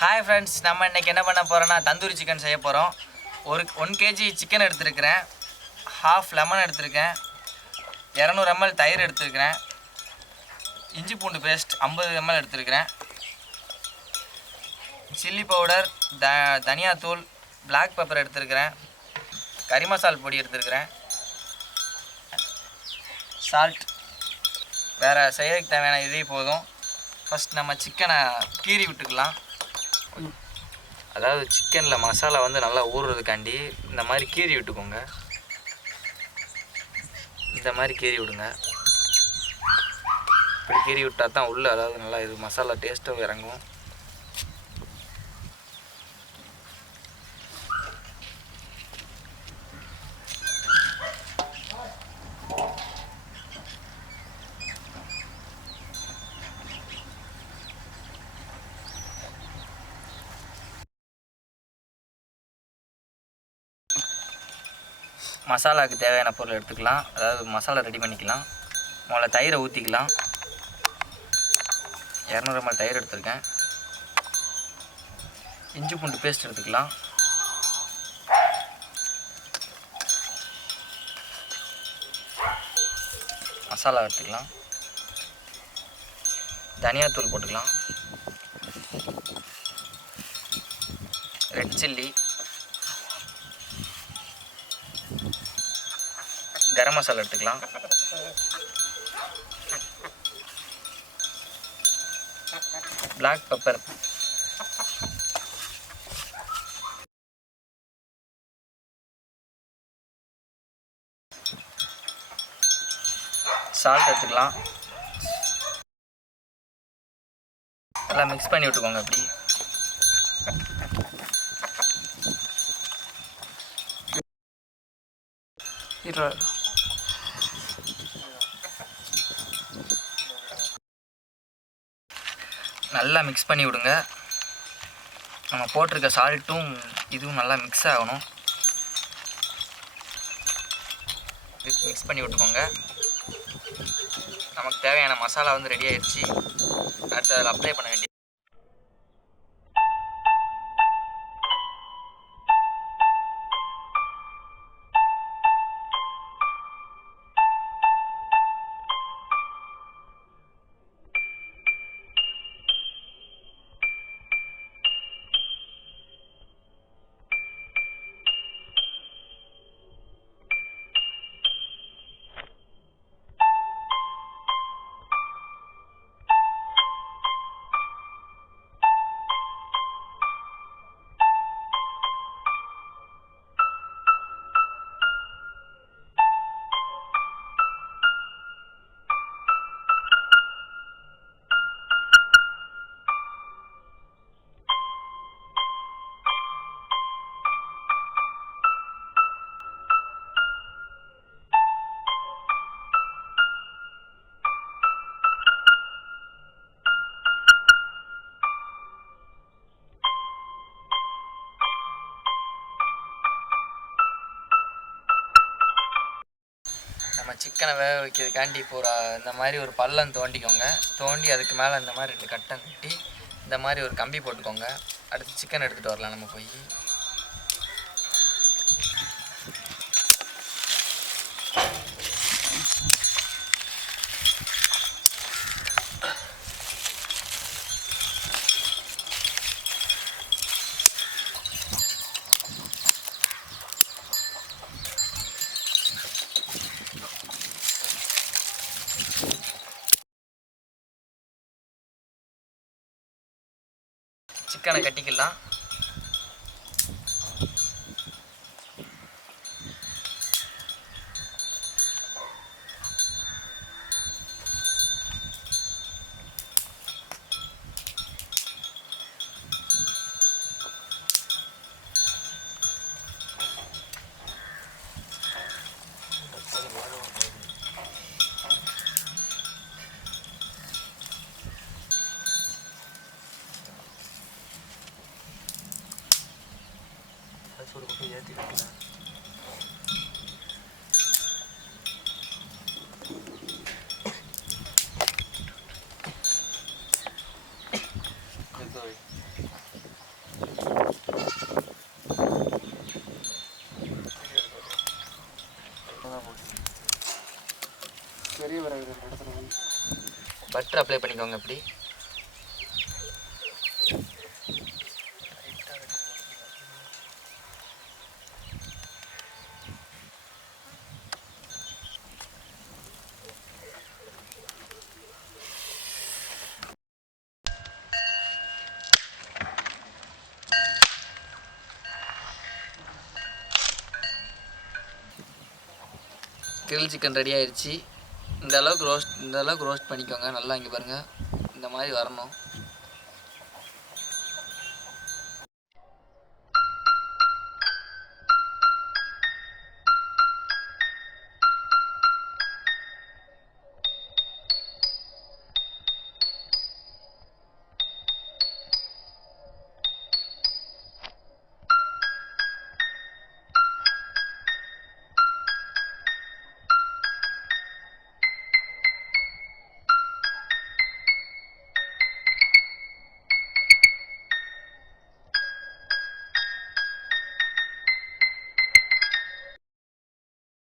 Hi friends, நம்ம இன்றைக்கி என்ன பண்ண போகிறோன்னா தந்தூரி சிக்கன் செய்ய போகிறோம். 1 kg சிக்கன் எடுத்துருக்கிறேன், ½ லெமன் எடுத்துருக்கேன், 200 ml தயிர் எடுத்துருக்கிறேன், இஞ்சி பூண்டு பேஸ்ட் 50 ml எடுத்துருக்கிறேன், சில்லி பவுடர், தனியாத்தூள், பிளாக் பெப்பர் எடுத்துருக்கிறேன், கறி மசால் பொடி எடுத்துருக்கிறேன், சால்ட். வேறு செய்யறதுக்கு தேவையான இதே போதும். ஃபஸ்ட் நம்ம சிக்கனை கீறி விட்டுக்கலாம். அதாவது சிக்கனில் மசாலா வந்து நல்லா ஊறுறதுக்காண்டி இந்த மாதிரி கீறி விட்டுக்கோங்க. இந்த மாதிரி கீறி விடுங்க. இப்படி கீறி விட்டால் தான் உள்ளே அதாவது நல்லா இது மசாலா டேஸ்ட்டும் இறங்கும். மசாலாவுக்கு தேவையான பொருள் எடுத்துக்கலாம். அதாவது மசாலா ரெடி பண்ணிக்கலாம். முதல்ல தயிரை ஊற்றிக்கலாம். 200 ml தயிர் எடுத்துருக்கேன். இஞ்சி பூண்டு பேஸ்ட் எடுத்துக்கலாம். மசாலா எடுத்துக்கலாம். தனியாத்தூள் போட்டுக்கலாம். ரெட் சில்லி, கரம் மசாலா எடுத்துக்கலாம். பிளாக் பெப்பர், சால்ட் எடுத்துக்கலாம். எல்லாம் மிக்ஸ் பண்ணி விட்டுக்கோங்க. அப்படி நல்லா மிக்ஸ் பண்ணி விடுங்க. நம்ம போட்டிருக்க சால்ட்டும் இதுவும் நல்லா மிக்ஸ் ஆகணும். மிக்ஸ் பண்ணி விட்டுக்கோங்க. நமக்கு தேவையான மசாலா வந்து ரெடி ஆயிடுச்சு. அடுத்து அதில் அப்ளை பண்ண வேண்டிய சிக்கனை வேக வைக்கிறதுக்காண்டி இப்போ இந்த மாதிரி ஒரு பள்ளம் தோண்டிக்கோங்க. தோண்டி அதுக்கு மேலே இந்த மாதிரி 2 கட்டை கட்டி இந்த மாதிரி ஒரு கம்பி போட்டுக்கோங்க. அடுத்து சிக்கன் எடுத்துகிட்டு வரலாம் நம்ம போய். சிக்கனை கட்டிக்கலாம். சூடு போட்டு ஏற்றி வைக்கலாம். பட்டர் அப்ளை பண்ணிக்கோங்க இப்படி. கிரில் சிக்கன் ரெடி ஆயிடுச்சு. இந்த அளவுக்கு ரோஸ்ட் பண்ணிக்கோங்க. நல்லா இங்கே பாருங்கள், இந்த மாதிரி வரணும்.